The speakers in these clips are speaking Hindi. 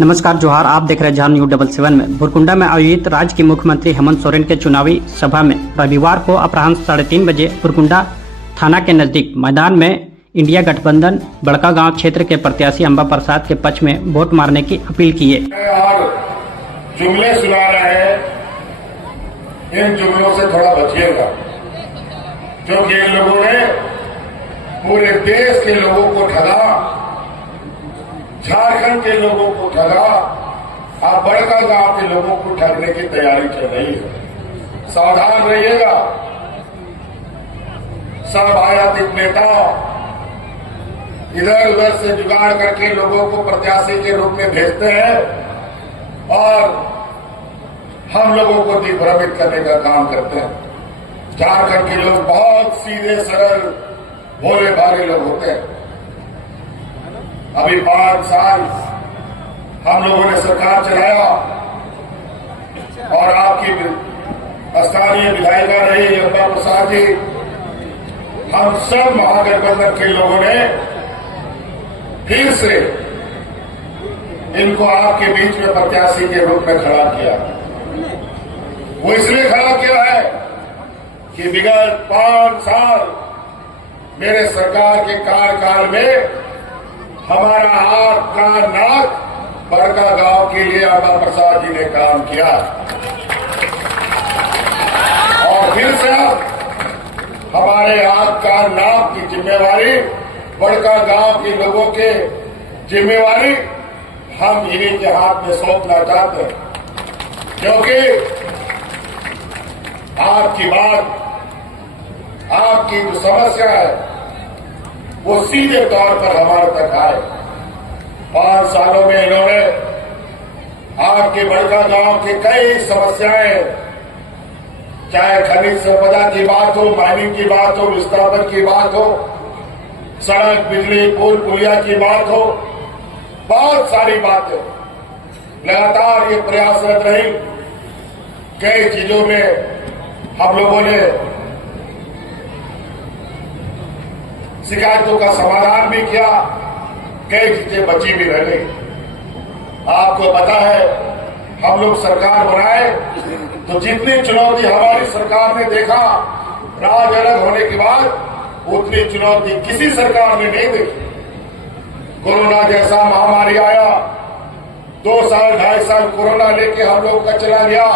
नमस्कार जोहार, आप देख रहे हैं जहां न्यूज 77 में। भुरकुंडा में आयोजित राज्य के मुख्यमंत्री हेमंत सोरेन के चुनावी सभा में रविवार को अपराह्न 3:30 बजे भुरकुंडा थाना के नजदीक मैदान में इंडिया गठबंधन बड़का गांव क्षेत्र के प्रत्याशी अंबा प्रसाद के पक्ष में वोट मारने की अपील की है। और जुमले सुना रहे हैं, इन जुमलों से थोड़ा बचिएगा, क्योंकि इन लोगों ने पूरे देश के लोगों को ठगा, झारखंड के लोगों को ठगा और बड़का गांव के लोगों को ठगने की तैयारी चल रही है। सावधान रहिएगा। सब आयातित नेता इधर उधर से जुगाड़ करके लोगों को प्रत्याशी के रूप में भेजते हैं और हम लोगों को दिग्भ्रमित करने का काम करते हैं। झारखंड के लोग बहुत सीधे सरल भोले भाले लोग होते हैं। अभी 5 साल हम लोगों ने सरकार चलाया और आपकी स्थानीय विधायिका रही अंबा प्रसाद जी, हम सब महागठबंधन के लोगों ने फिर से इनको आपके बीच में प्रत्याशी के रूप में खड़ा किया। वो इसलिए खड़ा किया है कि विगत 5 साल मेरे सरकार के कार्यकाल में हमारा हाथ कान नाक बड़का गांव के लिए अंबा प्रसाद जी ने काम किया और फिर से हमारे हाथ कान नाक की जिम्मेवारी, बड़का गांव के लोगों के जिम्मेवारी हम इन्हीं के हाथ में सौंपना चाहते हैं, क्योंकि आपकी बात, आपकी जो समस्या है वो सीधे तौर पर हमारे तक आए। 5 सालों में इन्होंने आपके बड़का गांव की कई समस्याएं, चाहे खनिज संपदा की बात हो, माइनिंग की बात हो, विस्थापन की बात हो, सड़क, बिजली, पुल पुलिया की बात हो, बहुत सारी बातें लगातार ये प्रयासरत रही। कई चीजों में हम लोगों ने शिकायतों का समाधान भी किया, कई चीजें बची भी रह गई। आपको पता है, हम लोग सरकार बनाए तो जितनी चुनौती हमारी सरकार ने देखा राज अलग होने के बाद, उतनी चुनौती किसी सरकार ने नहीं देखी। कोरोना जैसा महामारी आया, 2 साल 2.5 साल कोरोना लेके हम लोग का चला गया,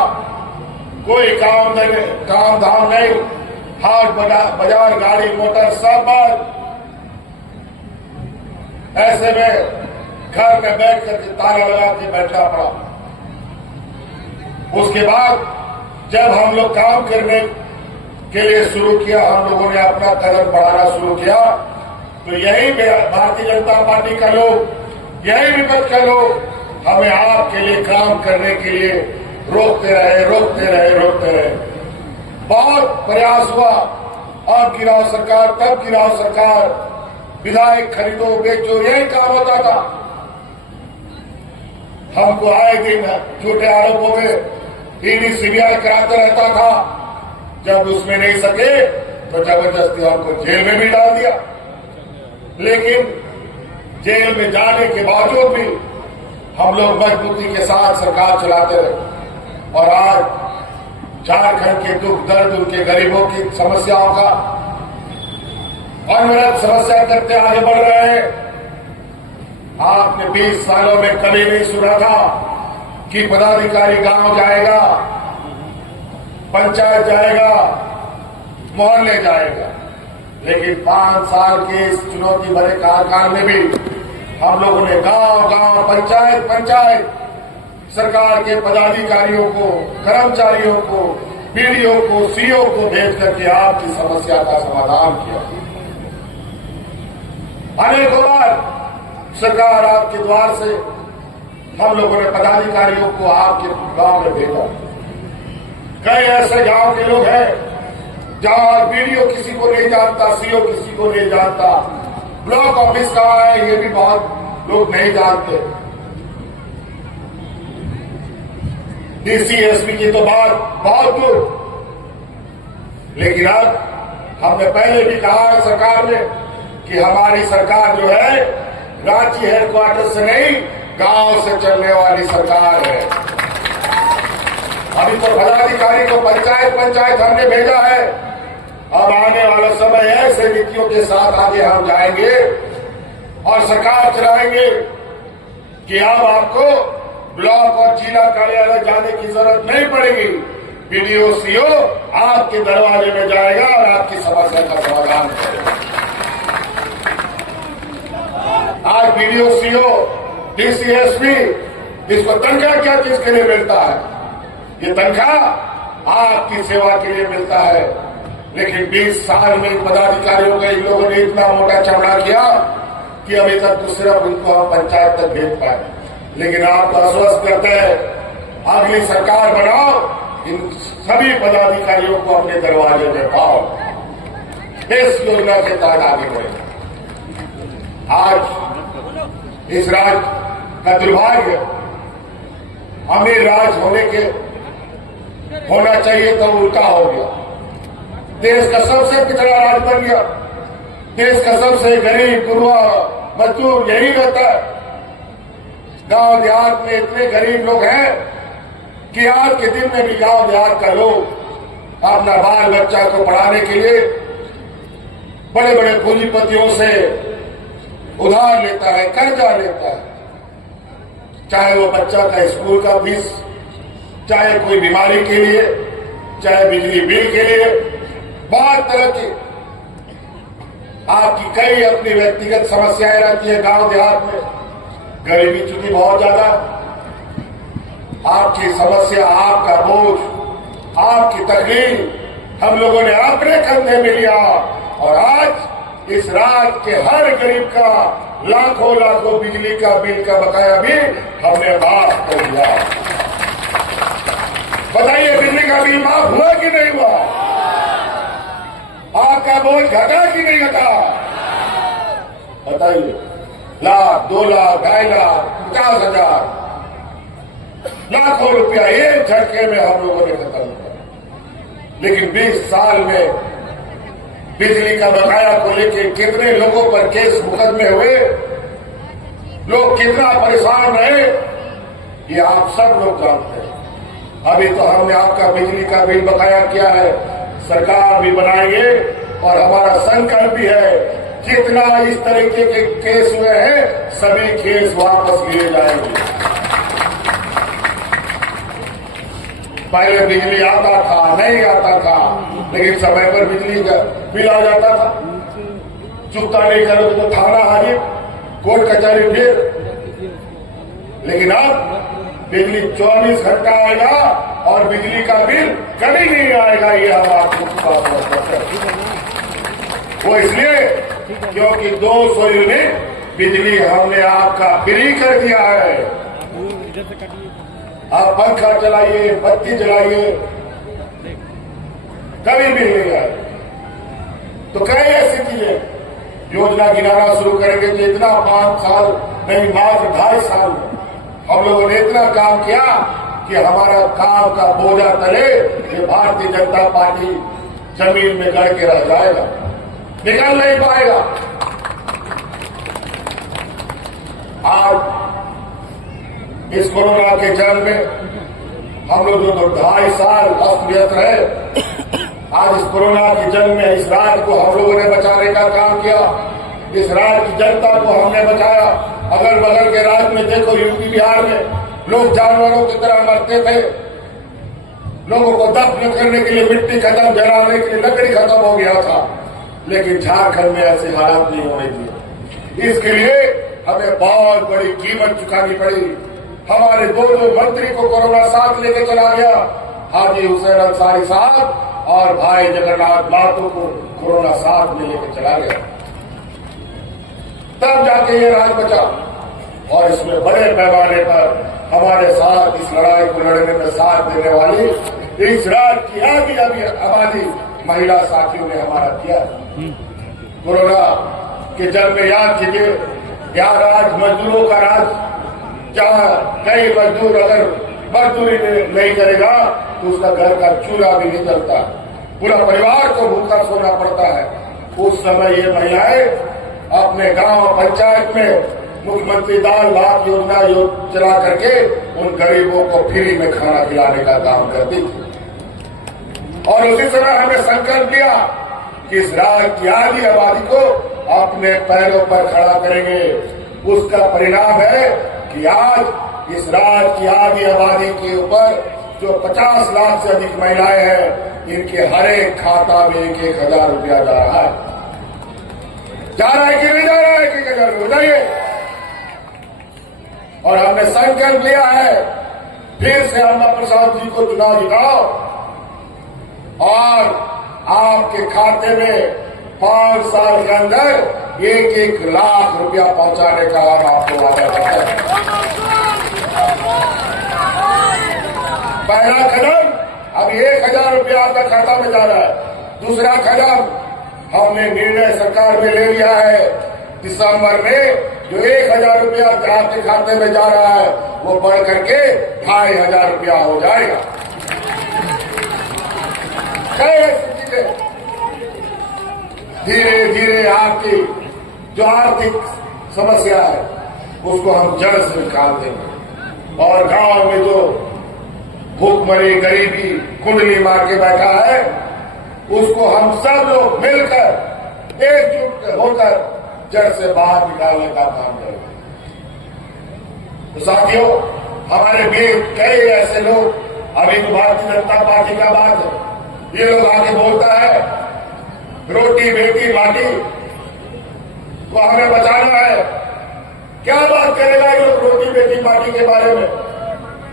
कोई काम धाम नहीं, हाट बाजार गाड़ी मोटर सब बंद। ऐसे में घर में बैठ करके ताला लगा के बैठना पड़ा। उसके बाद जब हम लोग काम करने के लिए शुरू किया, हम लोगों ने अपना कदम बढ़ाना शुरू किया, तो यही भारतीय जनता पार्टी का लोग, यही विपक्ष का लोग हमें आपके लिए काम करने के लिए रोकते रहे। बहुत प्रयास हुआ, अब गिराओ सरकार, तब गिराओ सरकार, विधायक खरीदो बेचो, यही काम होता था। हमको आए दिन छोटे आरोपों में ईडी सीबीआई कराता रहता था। जब उसमें नहीं सके तो जबरदस्ती हमको जेल में भी डाल दिया। लेकिन जेल में जाने के बावजूद भी हम लोग मजबूती के साथ सरकार चलाते रहे और आज झारखंड के दुख दर्द, उनके गरीबों की समस्याओं का अनवरत समस्या करते आगे बढ़ रहे हैं। आपने 20 सालों में कभी नहीं सुना था कि पदाधिकारी गांव जाएगा, पंचायत जाएगा, मोहल्ले जाएगा। लेकिन 5 साल के इस चुनौती भरे कार्यकाल में भी हम लोगों ने गांव पंचायत सरकार के पदाधिकारियों को, कर्मचारियों को, बीडीओ को, सीओ को भेज करके आपकी समस्या का समाधान किया। अनेकों बार सरकार आपके द्वार से हम लोगों ने पदाधिकारियों को आपके गांव में भेजा। कई ऐसे गांव के लोग हैं जहां बीडीओ किसी को नहीं जानता, सीओ किसी को नहीं जानता, ब्लॉक ऑफिस कहाँ है ये भी बहुत लोग नहीं जानते। डीसी एसपी की तो बात बहुत दूर। लेकिन अब हमने पहले भी कहा है सरकार में कि हमारी सरकार जो है रांची हेडक्वार्टर से नहीं, गांव से चलने वाली सरकार है। अभी तो पदाधिकारी को पंचायत हमने भेजा है। अब आने वाला समय ऐसे नीतियों के साथ आगे हम जाएंगे और सरकार चलाएंगे कि अब आपको ब्लॉक और जिला कार्यालय जाने की जरूरत नहीं पड़ेगी। बीडीओ सीओ आपके दरवाजे में जाएगा और आपकी समस्या का समाधान करेगा। आज बीडीओ सीओ डीसी एसपी इसको तनख्वाह क्या चीज के लिए मिलता है? ये तनख्वाह आपकी सेवा के लिए मिलता है। लेकिन 20 साल में पदाधिकारियों का इन लोगों ने इतना मोटा चमड़ा किया कि अभी तक तो सिर्फ उनको हम पंचायत तक भेज पाए। लेकिन आप तो आश्वस्त करते हैं अगली सरकार बनाओ, इन सभी पदाधिकारियों को अपने दरवाजे में पाओ। इस योजना के तहत आगे बढ़े। आज इस राज्य का दुर्भाग्य अमीर राज्य होना चाहिए तो उल्टा हो गया। देश का सबसे पिछड़ा राज्य बन गया। देश का सबसे गरीब गुरुआ मजदूर यही रहता है। गांव देहात में इतने गरीब लोग हैं कि आज के दिन में भी गांव देहात का लोग अपना बाल बच्चा को पढ़ाने के लिए बड़े बड़े पूंजीपतियों से उधार लेता है, कर्जा लेता है। चाहे वो बच्चा का स्कूल का फीस, चाहे कोई बीमारी के लिए, चाहे बिजली बिल के लिए, बहुत तरह की आपकी कई अपनी व्यक्तिगत समस्याएं रहती है। गांव देहात में गरीबी चूंकि बहुत ज्यादा, आपकी समस्या, आपका बोझ, आपकी तकलीफ हम लोगों ने अपने कंधे में लिया और आज इस राज्य के हर गरीब का लाखों लाखों बिजली का बिल का बकाया भी हमने माफ कर दिया। बताइए बिजली का बिल माफ हुआ कि नहीं हुआ? आपका बोझ घटा कि नहीं घटा? बताइए। 1 लाख, 2 लाख, 2.5 लाख, 50,000, लाखों रुपया एक झटके में हम लोगों ने खत्म किया। लेकिन 20 साल में बिजली का बकाया को लेकर कितने लोगों पर केस मुकदमे हुए, लोग कितना परेशान रहे, ये आप सब लोग जानते हैं। अभी तो हमने आपका बिजली का बिल बकाया किया है, सरकार भी बनाएंगे और हमारा संकल्प भी है जितना इस तरीके के केस हुए हैं सभी केस वापस लिए जाएंगे। पहले बिजली आता था, नहीं आता था, लेकिन समय पर बिजली का बिल आ जाता था। चुकता नहीं करोगे तो थाना हाजिर, कोर्ट कचहरी फिर। लेकिन अब बिजली 24 घंटा आएगा और बिजली का बिल कभी नहीं आएगा। ये हम आपको वो इसलिए क्योंकि 200 यूनिट बिजली हमने आपका फ्री कर दिया है। आप पंखा चलाइए, बत्ती जलाइए, कभी बिल नहीं आए। तो कई ऐसी चीजें योजना गिनाना शुरू करेंगे तो इतना 5 साल नहीं, मात्र 2.5 साल में हम लोगों ने इतना काम किया कि हमारा काम का बोझा तले ये भारतीय जनता पार्टी जमीन में गड़ के रह जाएगा, निकल नहीं पाएगा। आज इस कोरोना के जंग में हम लोग जो 2.5 साल अस्त व्यस्त रहे, आज इस कोरोना की जंग में इस राज्य को हम लोगों ने बचाने का काम किया। इस राज्य की जनता को हमने बचाया। अगल बगल के राज्य में देखो, यूपी बिहार में लोग जानवरों की तरह मरते थे। लोगों को दफन करने के लिए मिट्टी खत्म, जलाने के लिए लकड़ी खत्म हो गया था। लेकिन झारखंड में ऐसे हालात नहीं होने दिए। इसके लिए हमें बहुत बड़ी कीमत चुकानी पड़ी। हमारे 2 मंत्री को कोरोना साथ लेके चला गया, हाजी हुसैन अंसारी साहब और भाई जगन्नाथ महतो को कोरोना साथ में लेके चला गया। तब जाके ये राज बचा। और इसमें बड़े पैमाने पर हमारे साथ इस लड़ाई को लड़ने में साथ देने वाली इस राज्य की आधी आबादी महिला साथियों ने हमारा किया। कोरोना के जंग में याद कीजिए, यहाँ राज मजदूरों का राज, जहाँ कई मजदूर अगर मजदूरी नहीं करेगा तो उसका घर का चूल्हा भी नहीं जलता, पूरा परिवार को भूखा सोना पड़ता है। उस समय ये महिलाएं अपने गांव पंचायत में मुख्यमंत्री दाल भात योजना चला करके उन गरीबों को फ्री में खाना खिलाने का काम करती थी। और उसी समय हमने संकल्प लिया कि इस राज्य की आधी आबादी को अपने पैरों पर खड़ा करेंगे। उसका परिणाम है कि आज इस राज्य की आधी आबादी के ऊपर जो 50 लाख से अधिक महिलाएं हैं, इनके हर एक खाता में 1,000 रुपया जा रहा है। जा रहा है कि नहीं जा रहा है? 1,000 बताइए। और हमने संकल्प लिया है फिर से अम्मा प्रसाद जी को चुनाव जिताओ और आपके खाते में 5 साल के अंदर 1-1 लाख रुपया पहुंचाने का हम आपको वादा करते हैं। पहला कदम अब 1,000 रुपया आपका खाता में जा रहा है। दूसरा कदम हमने निर्णय सरकार में ले लिया है, दिसंबर में जो 1,000 रुपया आपके खाते में जा रहा है वो बढ़ करके 2,500 रुपया हो जाएगा। धीरे धीरे आपकी जो आर्थिक समस्या है उसको हम जड़ से निकाल देंगे और गांव में जो भूखमरी गरीबी कुंडली मार के बैठा है उसको हम सब लोग मिलकर एकजुट होकर जड़ से बाहर निकालने का काम करेंगे। तो साथियों, हमारे बीच कई ऐसे लोग, अभी तो भारतीय जनता पार्टी का बात है, ये लोग आगे बोलता है रोटी बेटी माटी को हमें बचाना है। क्या बात करेगा ये लोग रोटी बेटी माटी के बारे में?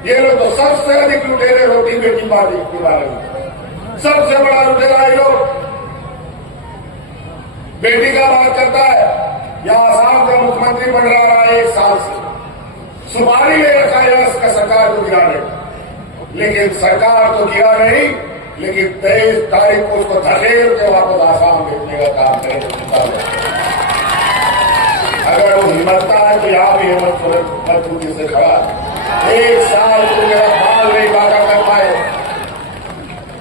ये लोग तो सबसे अधिक लुटेरे रोटी बेटी माटी के बारे में, सबसे बड़ा लुटेरा ये लोग। बेटी का बात करता है, यह आसाम का मुख्यमंत्री बन रहा है 1 साल से, सुपारी ले रखा है इसका सरकार को गिराने का, लेकिन सरकार तो गिरा नहीं, लेकिन 23 तारीख को उसको धकेल के वापस आसाम भेजने का काम करेंगे। अगर वो हिम्मतता है तो यहां भी हेमंत सोरेन मजबूती से खड़ा है। 1 साल को मेरा बाल नहीं बाधा कर पाए।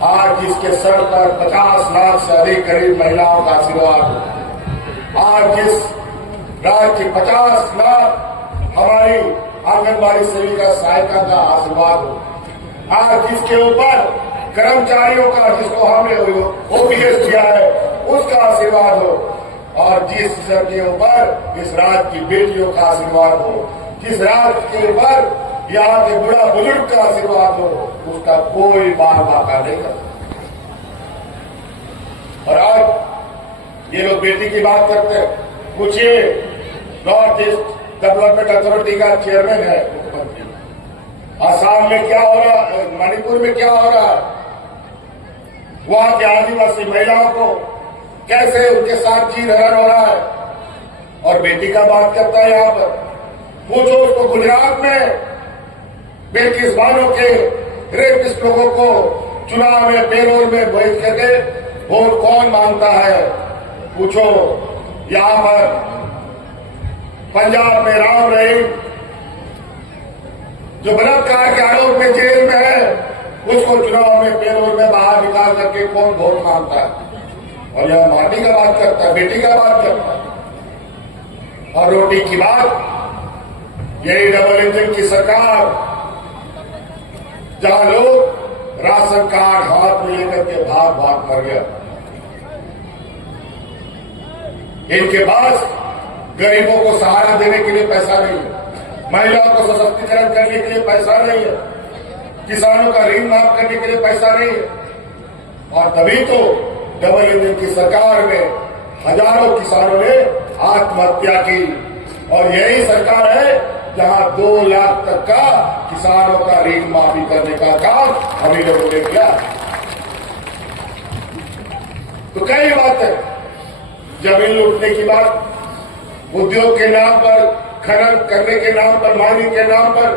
आज जिसके सर पर 50 लाख से अधिक गरीब महिलाओं का आशीर्वाद हो, आज जिस राज्य की 50 लाख हमारी आंगनबाड़ी सेविका सहायिका का आशीर्वाद हो, आज जिसके ऊपर कर्मचारियों का, जिसको हमने ओपीएस दिया है, उसका आशीर्वाद हो, और जिस सर के ऊपर इस राज्य की बेटियों का आशीर्वाद हो, जिस राज्य के ऊपर यहाँ के बुढ़ा बुजुर्ग का आशीर्वाद हो, उसका कोई बाल बाका नहीं करता। और आज ये लोग बेटी की बात करते हैं। पूछिए, नॉर्थ ईस्ट डेवलपमेंट अथॉरिटी का चेयरमैन है मुख्यमंत्री, आसाम में क्या हो रहा है, मणिपुर में क्या हो रहा है, वहां के आदिवासी महिलाओं को कैसे उनके साथ जी रहन हो रहा है, और बेटी का बात करता है यहां पर। पूछो उसको गुजरात में बेटिस्तानों के रेपिस्ट लोगों को चुनाव में पेरोल में भेज करके वोट कौन मांगता है। पूछो यहां पर पंजाब में राम रहीम जो बलात्कार के आरोप में जेल में है, उसको चुनाव में पेरोल में बाहर निकाल करके कौन वोट मांगता है। और यह माटी का बात करता है, बेटी का बात करता है। और रोटी की बात, यही डबल इंजन की सरकार, जहां लोग राशन कार्ड हाथ में लेकर के भाग भाग मर गया। इनके पास गरीबों को सहारा देने के लिए पैसा नहीं है, महिलाओं को सशक्तिकरण करने के लिए पैसा नहीं है, किसानों का ऋण माफ करने के लिए पैसा नहीं है। और तभी तो डबल इंजन की सरकार में हजारों किसानों ने आत्महत्या की, और यही सरकार है जहां 2 लाख तक का किसानों का ऋण माफी करने का काम हम लोगों ने किया। तो कई बात है, जमीन लूटने की बात, उद्योग के नाम पर, खनन करने के नाम पर, माइनिंग के नाम पर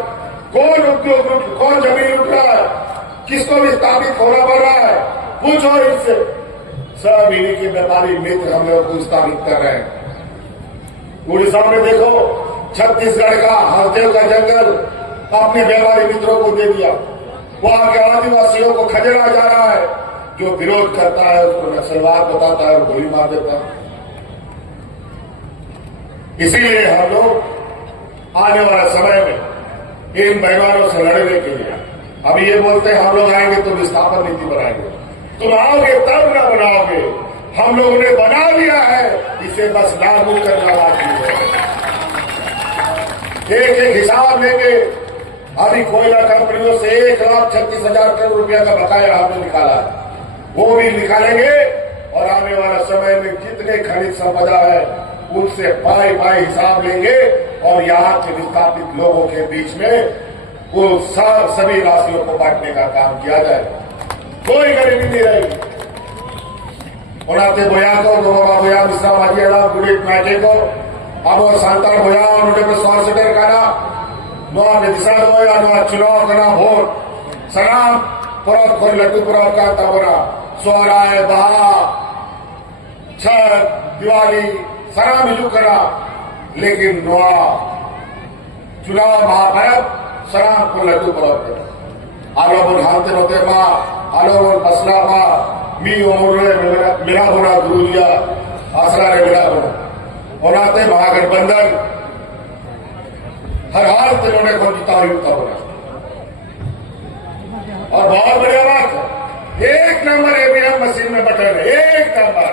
कौन उद्योग लूट, कौन जमीन लूट रहा है, किसको विस्थापित होना पड़ रहा है, पूछो इससे। सब इन्हीं के व्यापारी मित्र हम लोग को विस्थापित कर रहे हैं। उड़ीसा में देखो, छत्तीसगढ़ का हरदेव का जंगल अपने व्यापारी मित्रों को दे दिया, वहां के आदिवासियों को खदेड़ा जा रहा है। जो विरोध करता है उसको नक्सलवाद बताता है और गोली मार देता है। इसीलिए हम लोग आने वाला समय में इन बेईमानों से लड़ने के लिए। अभी ये बोलते हैं हम लोग आएंगे तो विस्थापन नीति बनाएंगे। तुम आओगे तब ना बनाओगे, हम लोगों ने बना लिया है, इसे बस लागू करना बाकी है। एक एक हिसाब लेंगे। अभी कोयला कंपनियों से 1,36,000 करोड़ रुपया का बकाया हमने निकाला है, वो भी निकालेंगे और आने वाला समय में जितने खनिज संपदा है उनसे पाई पाई हिसाब लेंगे और यहाँ के विस्थापित लोगों के बीच में वो सभी राशियों को बांटने का काम किया जाए। कोई गरीबी नहीं रहेगी। उन्होंने बोया को दो बोया मिश्रा माजी गुड़ित नाचे को अब सांताल बोया उन्होंने सॉलिसिटर करना नुआ दिशा दोया नुआ चुनाव करना वोट सलाम पुरत खोल लड्डू पुरत का तबरा सोहराय बहा छठ दिवाली सलाम हिजू करा, लेकिन नुआ चुनाव महाभारत सलाम को लड्डू पुरत आलो बोल हालते होते माँ आलो बोल मसला माँ मी उम्र मिला होना गुरुजिया आसरा रे मिला होना होनाते महागठबंधन हर हाल से उन्होंने को जिता युक्ता होना। और बहुत बढ़िया बात है, 1 नंबर ईवीएम मशीन में बटन है, 1 नंबर,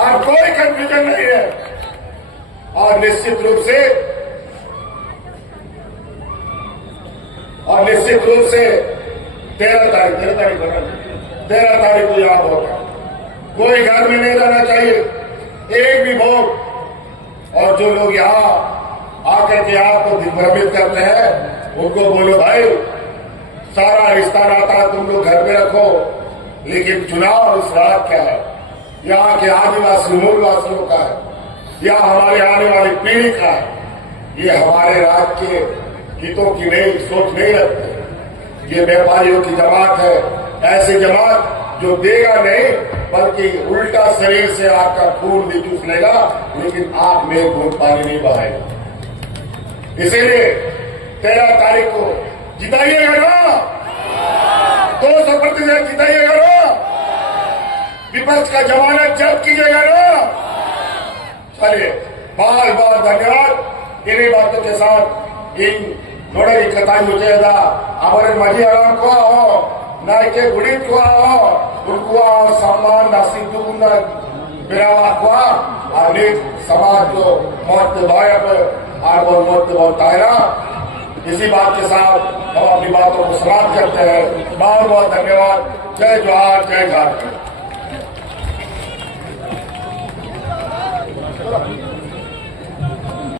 और कोई कंफ्यूजन नहीं है। और निश्चित रूप से 13 तारीख को याद होगा। कोई घर में नहीं रहना चाहिए, एक भी वोट। और जो लोग यहाँ आकर के आपको दिग्भ्रमित करते हैं उनको बोलो भाई सारा रिश्ता नाता तुम लोग घर में रखो, लेकिन चुनाव इस रात क्या है, यहाँ के आदिवासी मूलवासियों का है, या हमारे आने वाली पीढ़ी का है। ये हमारे राज्य के हितों की नहीं सोच नहीं रखते। ये व्यापारियों की जमात है, ऐसी जमात जो देगा नहीं बल्कि उल्टा शरीर से आपका खून भी चूस लेगा, लेकिन आप में खून पानी नहीं बहाएगा। इसीलिए 13 तारीख को जिताइएगा ना, 200% जिताइएगा ना, विपक्ष का जमानत जब्त कीजिएगा ना। चलिए बहुत बहुत धन्यवाद। इन्हीं बातों के साथ इन थोड़े कथा मुझे हमारे मजी आराम को आओ नायके गुड़ी को आओ उनको आओ सम्मान नासिक बिरावा को अनेक समाज को मौत बहुत तायरा। इसी बात के साथ हम अपनी बातों को समाप्त करते हैं। बहुत बहुत धन्यवाद। जय जोहार, जय झारखंड।